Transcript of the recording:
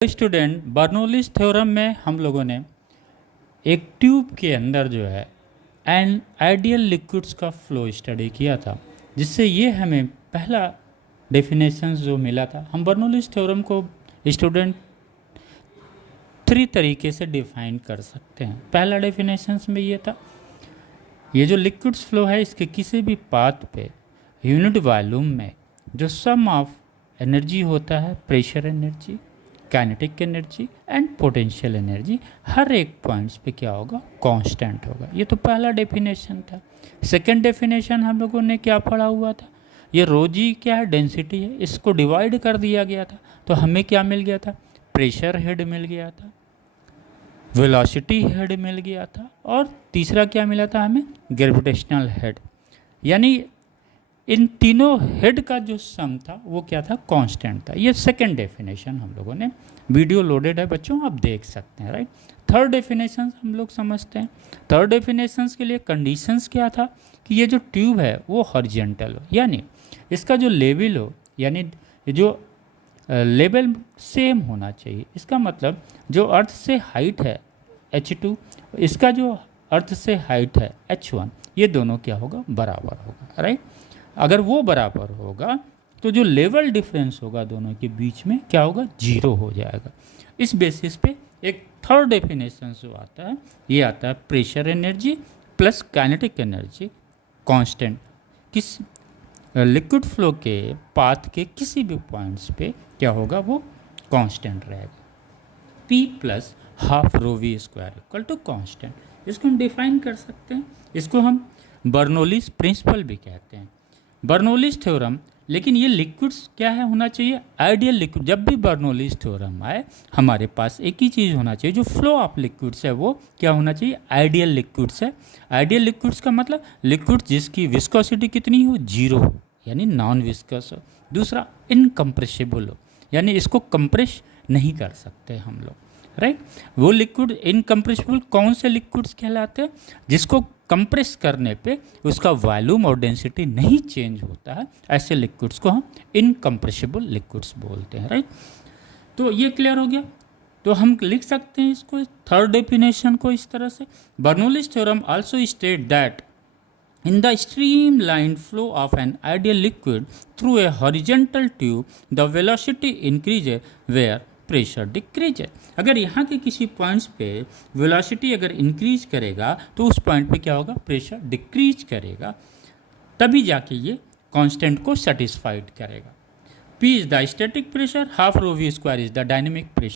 Student, Bernoulli's theorem में हम लोगों ने एक ट्यूब के अंदर जो है एन आइडियल लिक्विड्स का फ्लो स्टडी किया था, जिससे ये हमें पहला डेफिनेशन जो मिला था। हम बर्नौलीज थ्योरम को स्टूडेंट 3 तरीके से डिफाइन कर सकते हैं। पहला डेफिनेशन में ये था, ये जो लिक्विड्स फ्लो है इसके किसी भी पाथ पे यूनिट वॉल्यूम में जो सम ऑफ एनर्जी होता है, pressure energy, kinetic energy and potential energy, हर एक पॉइंट्स पे क्या होगा, कांस्टेंट होगा। ये तो पहला डेफिनेशन था। सेकंड डेफिनेशन हम लोगों ने क्या पढ़ा हुआ था, ये रो जी क्या है, डेंसिटी है, इसको डिवाइड कर दिया गया था तो हमें क्या मिल गया था, प्रेशर हेड मिल गया था, वेलोसिटी हेड मिल गया था, और तीसरा क्या मिला था हमें, ग्रेविटेशनल हेड। यानी इन तीनों हेड का जो सम था वो क्या था, कांस्टेंट था। ये सेकंड डेफिनेशन हम लोगों ने, वीडियो लोडेड है बच्चों, आप देख सकते हैं, राइट। थर्ड डेफिनेशन हम लोग समझते हैं। थर्ड डेफिनेशन के लिए कंडीशंस क्या था कि ये जो ट्यूब है वो हॉरिजेंटल हो, यानी इसका जो लेवल हो, यानी जो लेवल सेम होना चाहिए। इसका मतलब जो अर्थ से हाइट है h2, इसका जो अर्थ से हाइट है h1, ये दोनों क्या होगा, बराबर होगा, राइट। अगर वो बराबर होगा तो जो लेवल डिफरेंस होगा दोनों के बीच में क्या होगा, 0 हो जाएगा। इस बेसिस पे एक थर्ड डेफिनेशन जो आता है, ये आता है pressure energy plus kinetic energy constant, किस लिक्विड फ्लो के पाथ के किसी भी पॉइंट्स पे क्या होगा, वो कांस्टेंट रहेगा। P plus half rho V square equal to constant. इसको हम डिफाइन कर सकते हैं, इसको हम बर्नौलीज प्रिंसिपल भी कहते हैं, बर्नौलीज थ्योरम। लेकिन ये लिक्विड्स क्या है, होना चाहिए आइडियल लिक्विड। जब भी बर्नौलीज थ्योरम आए हमारे पास एक ही चीज़ होना चाहिए, जो फ्लो ऑफ लिक्विड्स है वो क्या होना चाहिए, आइडियल लिक्विड्स है। आइडियल लिक्विड्स का मतलब लिक्विड जिसकी विस्कोसिटी कितनी हो, 0 हो, यानी नॉन विस्कस हो। दूसरा, इनकम्प्रेसिबल हो, यानी इसको कंप्रेस नहीं कर सकते हम लोग, राइट। वो लिक्विड इनकम्प्रेसिबल कौन से लिक्विड्स कहलाते हैं, जिसको कंप्रेस करने पे उसका वॉल्यूम और डेंसिटी नहीं चेंज होता है, ऐसे लिक्विड्स को हम इनकम्प्रेसिबल लिक्विड्स बोलते हैं, राइट। तो ये क्लियर हो गया। तो हम लिख सकते हैं इसको, थर्ड डेफिनेशन को इस तरह से, Bernoulli's theorem also state that in the streamlined flow of an ideal liquid through a horizontal tube, the velocity increases where pressure decrease है। अगर यहाँ के किसी पॉइंट्स पे वेलोसिटी अगर इंक्रीज करेगा तो उस पॉइंट पे क्या होगा, प्रेशर डिक्रीज करेगा, तभी जाके ये कांस्टेंट को सेटिस्फाइड करेगा। P is the static pressure, half rho V square is the dynamic pressure.